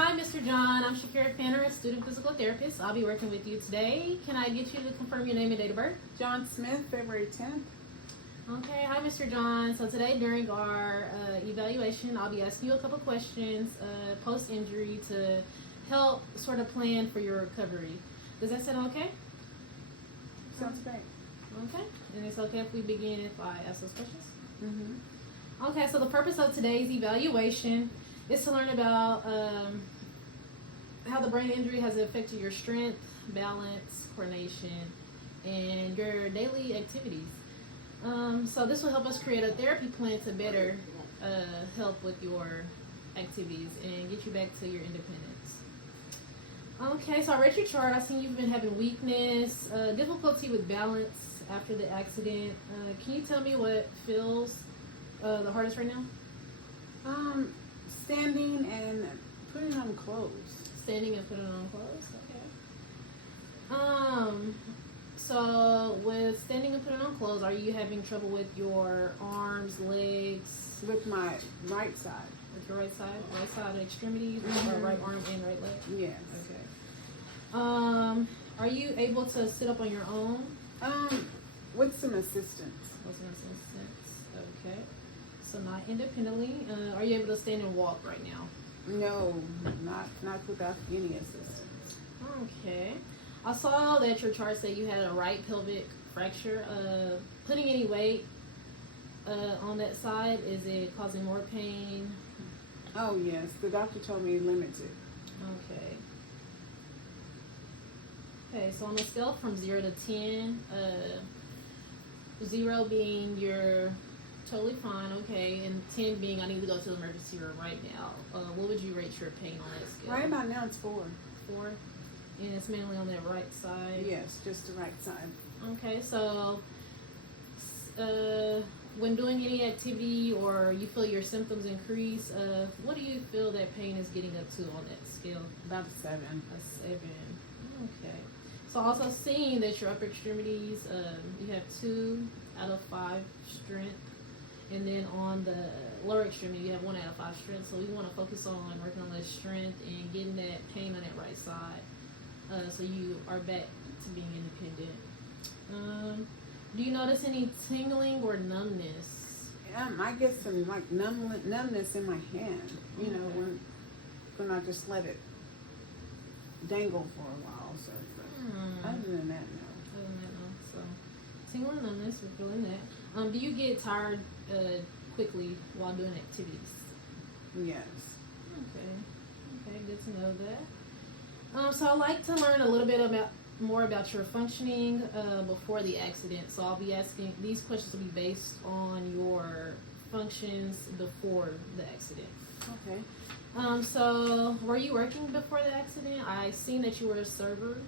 Hi, Mr. John. I'm Shykerra, a student physical therapist. I'll be working with you today. Can I get you to confirm your name and date of birth? John Smith, February 10th. Okay. Hi, Mr. John. So today during our evaluation, I'll be asking you a couple questions post-injury to help sort of plan for your recovery. Does that sound okay? Sounds great. Okay. And it's okay if we begin if I ask those questions? Mm-hmm. Okay, so the purpose of today's evaluation is to learn about how the brain injury has affected your strength, balance, coordination, and your daily activities. So this will help us create a therapy plan to better help with your activities and get you back to your independence. Okay, so I read your chart. I see you've been having weakness, difficulty with balance after the accident. Can you tell me what feels the hardest right now? Standing and putting on clothes. Standing and putting on clothes. Okay. So with standing and putting on clothes, are you having trouble with your arms, legs? With my right side. With your right side extremities, Mm-hmm. or right arm and right leg? Yes. Okay. Are you able to sit up on your own? With some assistance. With some assistance. Okay. So not independently. Are you able to stand and walk right now? No, not without any assistance. Okay. I saw that your chart said you had a right pelvic fracture. Putting any weight on that side, is it causing more pain? Oh yes, the doctor told me limited. Okay. Okay, so on a scale from 0 to 10, 0 being you're totally fine, okay, and 10 being I need to go to the emergency room right now, what would you rate your pain on that scale? Right about now it's 4. 4? And it's mainly on that right side? Yes, just the right side. Okay, so when doing any activity or you feel your symptoms increase, what do you feel that pain is getting up to on that scale? About a 7. A 7. Okay. So also seeing that your upper extremities, you have 2 out of 5 strength. And then on the lower extremity, you have 1 out of 5 strength. So we want to focus on working on that strength and getting that pain on that right side. So you are back to being independent. Do you notice any tingling or numbness? I get some like numbness in my hand. You know, when I just let it dangle for a while. So other than that, no. Other than that, no. So tingling, numbness, we're feeling that. Do you get tired quickly while doing activities? Yes. Okay, good to know that. So I'd like to learn a little bit more about your functioning before the accident. So I'll be asking, these questions will be based on your functions before the accident. Okay. So were you working before the accident? I seen that you were a server.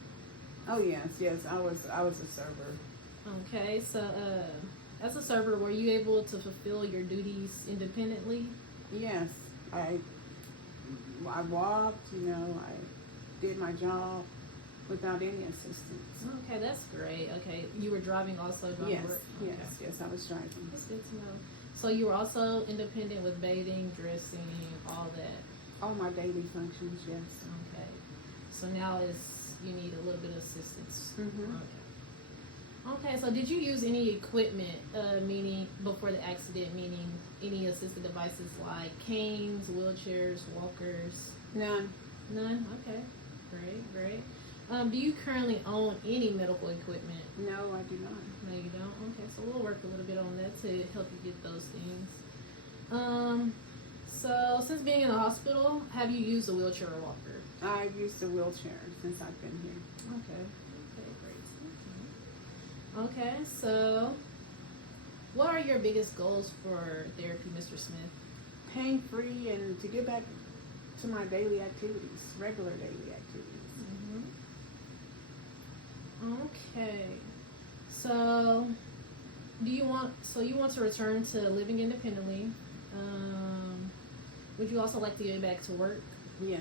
Oh yes, I was a server. Okay, so as a server, were you able to fulfill your duties independently? Yes, I walked. You know, I did my job without any assistance. Okay, that's great. Okay, you were driving also during Yes, work? yes, I was driving. That's good to know. So you were also independent with bathing, dressing, all that? All my daily functions, yes. Okay. So now you need a little bit of assistance. Mm-hmm. Okay, so did you use any equipment, meaning before the accident, meaning any assistive devices like canes, wheelchairs, walkers? None. None? Okay, great. Do you currently own any medical equipment? No, I do not. No, you don't? Okay, so we'll work a little bit on that to help you get those things. So since being in the hospital, have you used a wheelchair or walker? I've used a wheelchair since I've been here. Okay, great. Okay, so what are your biggest goals for therapy, Mr. Smith? Pain-free and to get back to my daily activities, regular daily activities. Okay, so you want to return to living independently. Would you also like to get back to work? Yes.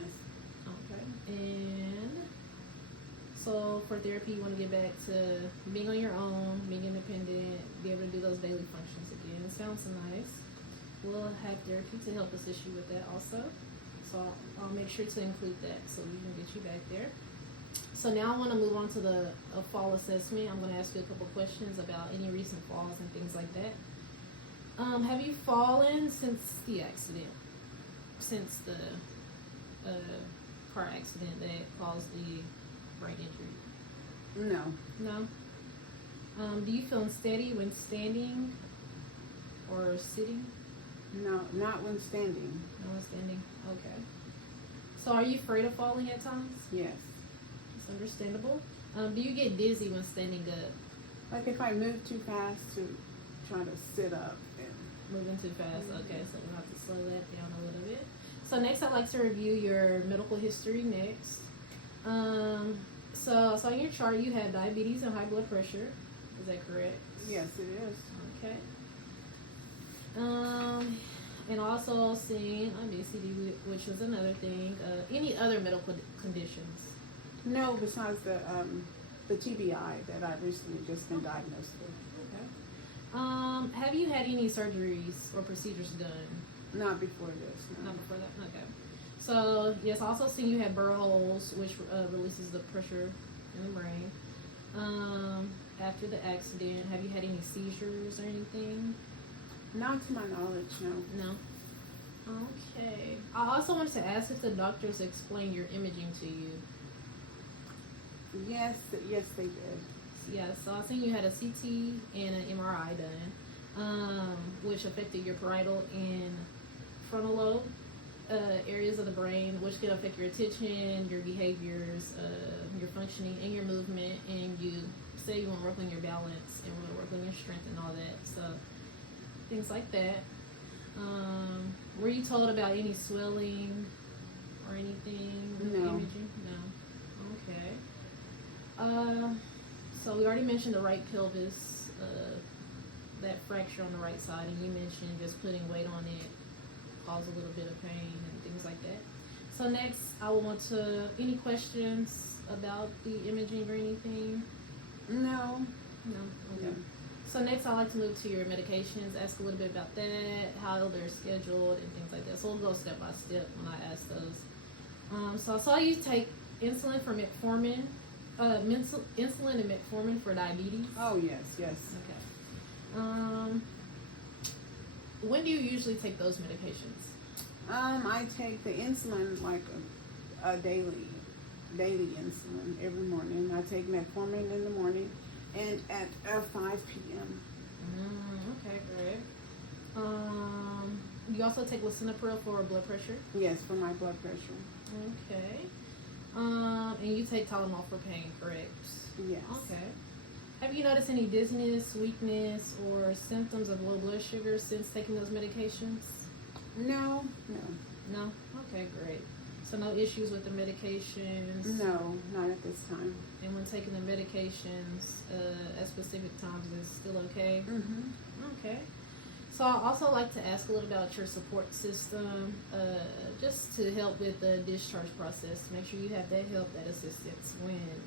Okay, and so for therapy, you want to get back to being on your own, being independent, be able to do those daily functions again. It sounds nice. We'll have therapy to help assist you with that also. So I'll make sure to include that so we can get you back there. So now I want to move on to the fall assessment. I'm going to ask you a couple questions about any recent falls and things like that. Have you fallen since the accident? Since the car accident that caused the brain injury? No. No? Do you feel unsteady when standing or sitting? No, not when standing. No when standing. Okay. So are you afraid of falling at times? Yes. It's understandable. Do you get dizzy when standing up? Like if I move too fast to try to sit up. Moving too fast. Okay, so we'll have to slow that down a little bit. So next I'd like to review your medical history next. So in your chart you have diabetes and high blood pressure. Is that correct? Yes, it is. Okay. And also seeing obesity, which was another thing. Any other medical conditions? No, besides the TBI that I recently just been diagnosed with. Okay. Have you had any surgeries or procedures done? Not before this. No. Not before that. Okay. So yes, also seeing you had burr holes, which releases the pressure in the brain. After the accident, have you had any seizures or anything? Not to my knowledge, no. No. Okay. I also wanted to ask if the doctors explained your imaging to you. Yes, they did. Yeah, so I seen you had a CT and an MRI done, which affected your parietal and frontal lobe areas of the brain, which can affect your attention, your behaviors, your functioning, and your movement. And you say you want to work on your balance and want to work on your strength and all that. So things like that. Were you told about any swelling or anything with the No. imaging? No. Okay. So we already mentioned the right pelvis, that fracture on the right side, and you mentioned just putting weight on it cause a little bit of pain and things like that. So next, I will want to, any questions about the imaging or anything? No. No? Okay. No. So next, I'd like to move to your medications, ask a little bit about that, how they're scheduled and things like that. So we'll go step by step when I ask those. So I saw you take insulin for metformin, insulin and metformin for diabetes. Oh, yes. Okay. When do you usually take those medications? I take the insulin like a daily insulin every morning. I take metformin in the morning and at 5 p.m. Okay, great. You also take lisinopril for blood pressure? Yes, for my blood pressure. Okay. And you take Tylenol for pain, correct? Yes. Okay. Have you noticed any dizziness, weakness, or symptoms of low blood sugar since taking those medications? No. No? Okay, great. So no issues with the medications? No, not at this time. And when taking the medications at specific times is still okay? Mm-hmm. Okay. So I also like to ask a little about your support system, just to help with the discharge process. Make sure you have that help, that assistance when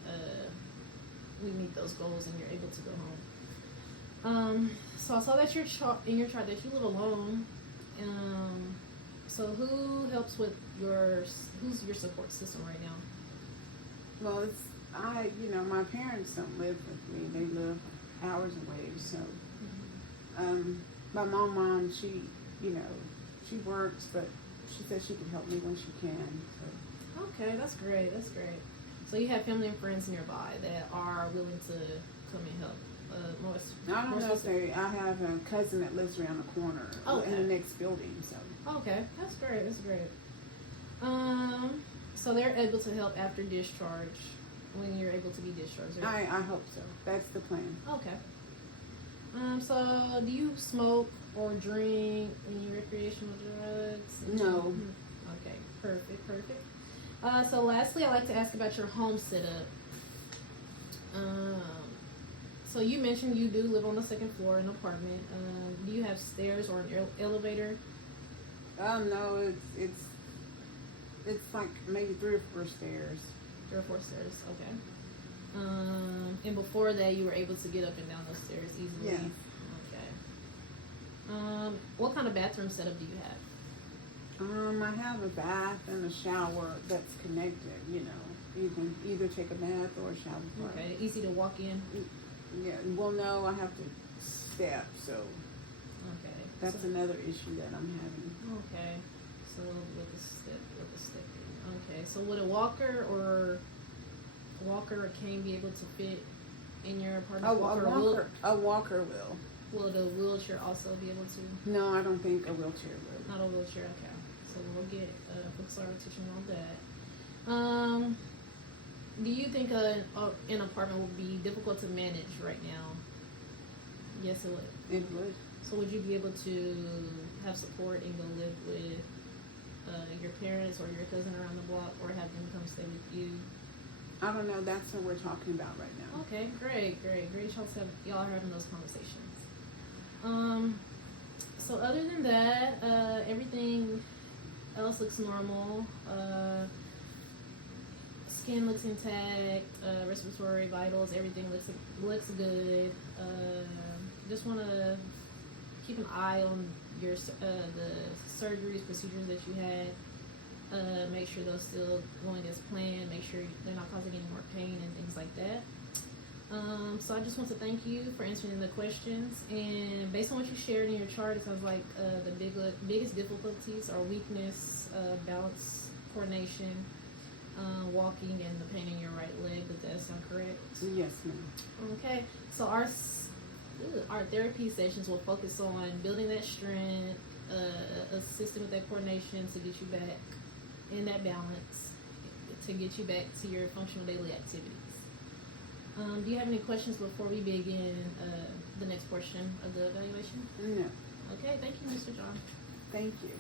we meet those goals and you're able to go home. So I saw that in your chart that you live alone. So who helps with who's your support system right now? Well, my parents don't live with me. They live hours away. So, my mom, she works, but she says she can help me when she can. So. Okay, that's great. So you have family and friends nearby that are willing to come and help. I don't know if I have a cousin that lives around the corner in the next building. So. Okay, that's great. So they're able to help after discharge when you're able to be discharged. Right? I hope so. That's the plan. Okay. So do you smoke or drink any recreational drugs? No. Okay, perfect. So lastly, I'd like to ask about your home setup. So you mentioned you do live on the second floor in an apartment. Do you have stairs or an elevator? No, it's like maybe 3 or 4 stairs. 3 or 4 stairs, okay. And before that, you were able to get up and down those stairs easily? Yes. Okay. What kind of bathroom setup do you have? I have a bath and a shower that's connected. You know, you can either take a bath or a shower. Okay, easy to walk in. Yeah. Well, no, I have to step, so Okay, that's so, another issue that I'm having. okay. So with the stepping. Okay, so would a walker or cane be able to fit in your apartment? A walker will. Will the wheelchair also be able to? No, I don't think a wheelchair will. Not a wheelchair. Okay, so we'll get books are teaching on that. Do you think an apartment would be difficult to manage right now? Yes, it would. It would. So would you be able to have support and go live with your parents or your cousin around the block, or have them come stay with you? I don't know. That's what we're talking about right now. Okay, great. Y'all are having those conversations. So other than that, everything else looks normal. Skin looks intact. Respiratory vitals, everything looks good. Just want to keep an eye on your the surgeries, procedures that you had. Make sure those still going as planned. Make sure they're not causing any more pain and things like that. So I just want to thank you for answering the questions. And based on what you shared in your chart, it sounds like the biggest difficulties are weakness, balance, coordination, walking, and the pain in your right leg. Does that sound correct? Yes, ma'am. Okay. So our therapy sessions will focus on building that strength, assisting with that coordination to get you back in that balance, to get you back to your functional daily activities. Do you have any questions before we begin the next portion of the evaluation? No. Okay, thank you, Mr. John. Thank you.